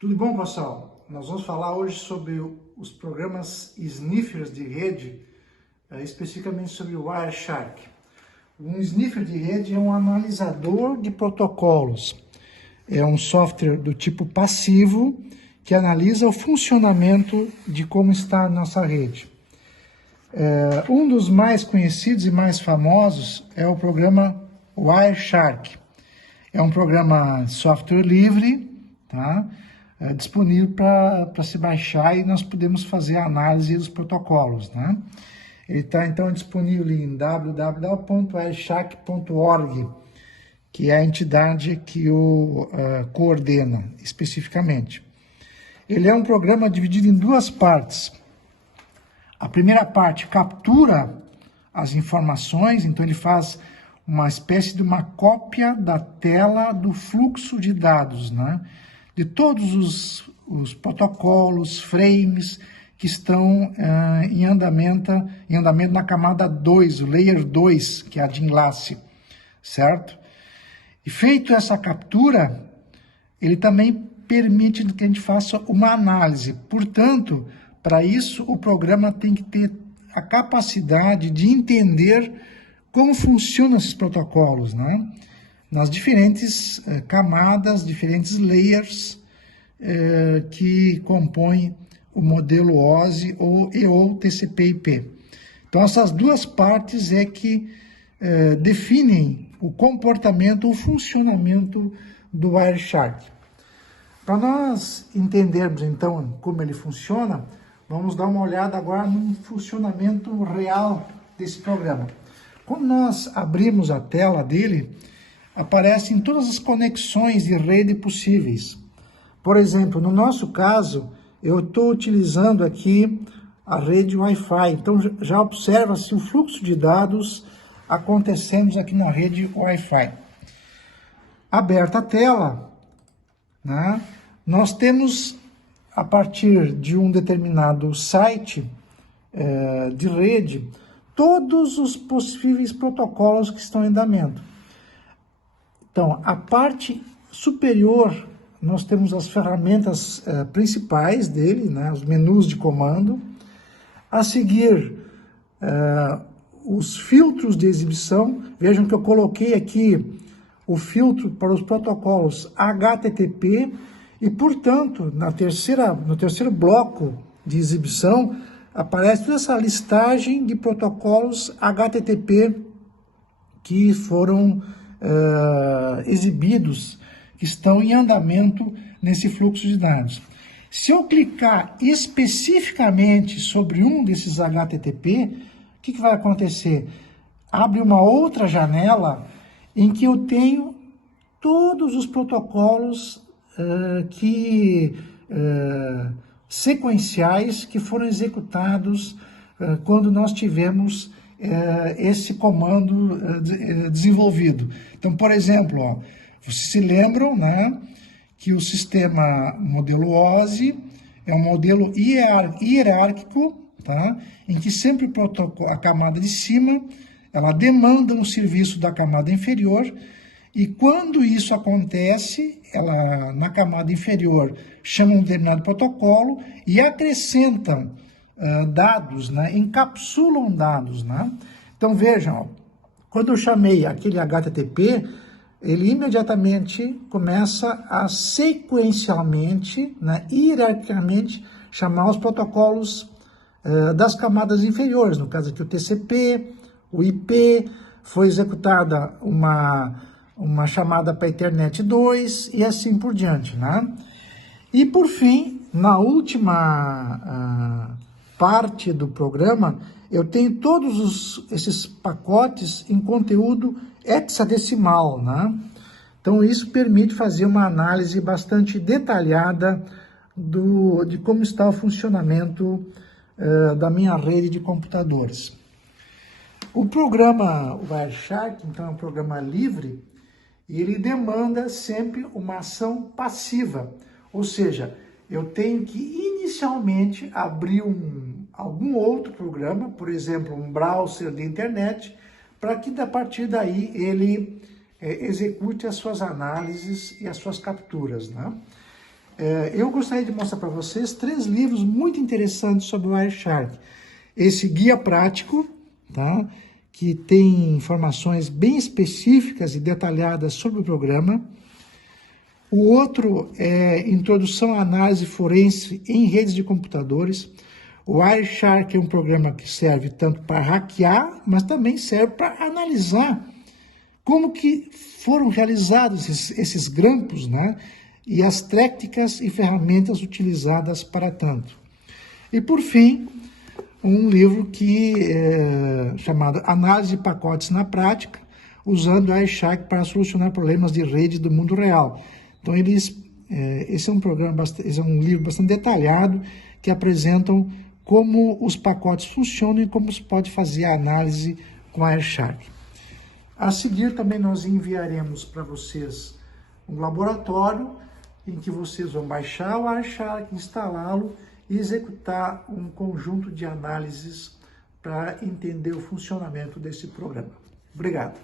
Tudo bom, pessoal? Nós vamos falar hoje sobre os programas sniffers de rede, especificamente sobre o Wireshark. Um sniffer de rede é um analisador de protocolos. É um software do tipo passivo que analisa o funcionamento de como está a nossa rede. Um dos mais conhecidos e mais famosos é o programa Wireshark. É um programa software livre, tá? Disponível para se baixar e nós podemos fazer a análise dos protocolos, né? Ele está então disponível em www.wireshark.org, que é a entidade que o coordena especificamente. Ele é um programa dividido em duas partes. A primeira parte captura as informações, então ele faz uma espécie de uma cópia da tela do fluxo de dados, né? De todos os protocolos, frames que estão em andamento na camada 2, o layer 2, que é a de enlace, certo? E feito essa captura, ele também permite que a gente faça uma análise. Portanto, para isso, o programa tem que ter a capacidade de entender como funcionam esses protocolos, né? Nas diferentes camadas, diferentes layers que compõem o modelo OSI ou TCP/IP. Então, essas duas partes é que definem o comportamento, o funcionamento do Wireshark. Para nós entendermos, então, como ele funciona, vamos dar uma olhada agora no funcionamento real desse programa. Quando nós abrimos a tela dele, aparecem todas as conexões de rede possíveis. Por exemplo, no nosso caso, eu estou utilizando aqui a rede Wi-Fi. Então, já observa-se o fluxo de dados acontecendo aqui na rede Wi-Fi. Aberta a tela, né, nós temos, a partir de um determinado site de rede, todos os possíveis protocolos que estão em andamento. Então, a parte superior, nós temos as ferramentas principais dele, né, os menus de comando. A seguir, os filtros de exibição. Vejam que eu coloquei aqui o filtro para os protocolos HTTP e, portanto, no terceiro bloco de exibição, aparece toda essa listagem de protocolos HTTP que foram exibidos, que estão em andamento nesse fluxo de dados. Se eu clicar especificamente sobre um desses HTTP, o que vai acontecer? Abre uma outra janela em que eu tenho todos os protocolos sequenciais que foram executados quando nós tivemos esse comando desenvolvido. Então, por exemplo, vocês se lembram, né, que o sistema modelo OSI é um modelo hierárquico, tá, em que sempre a camada de cima ela demanda um serviço da camada inferior, e quando isso acontece, ela na camada inferior chama um determinado protocolo e acrescentam dados, né, encapsulam dados, né? Então vejam, quando eu chamei aquele HTTP, ele imediatamente começa a sequencialmente, né, hierarquicamente, chamar os protocolos das camadas inferiores. No caso aqui o TCP, o IP, foi executada uma chamada para a Ethernet 2 e assim por diante, né? E por fim, na última parte do programa, eu tenho todos esses pacotes em conteúdo hexadecimal, né? Então isso permite fazer uma análise bastante detalhada de como está o funcionamento da minha rede de computadores. O programa Wireshark, então, é um programa livre e ele demanda sempre uma ação passiva, ou seja, eu tenho que inicialmente abrir algum outro programa, por exemplo, um browser de internet, para que a partir daí ele execute as suas análises e as suas capturas, né? eu gostaria de mostrar para vocês 3 livros muito interessantes sobre o Wireshark. Esse guia prático, tá? Que tem informações bem específicas e detalhadas sobre o programa. O outro é Introdução à Análise Forense em Redes de Computadores. O Wireshark é um programa que serve tanto para hackear, mas também serve para analisar como que foram realizados esses grampos, né? E as técnicas e ferramentas utilizadas para tanto. E por fim, um livro que chamado Análise de Pacotes na Prática, usando o Wireshark para solucionar problemas de rede do mundo real. Então, esse é um livro bastante detalhado que apresentam como os pacotes funcionam e como se pode fazer a análise com a Wireshark. A seguir, também nós enviaremos para vocês um laboratório em que vocês vão baixar o Wireshark, instalá-lo e executar um conjunto de análises para entender o funcionamento desse programa. Obrigado.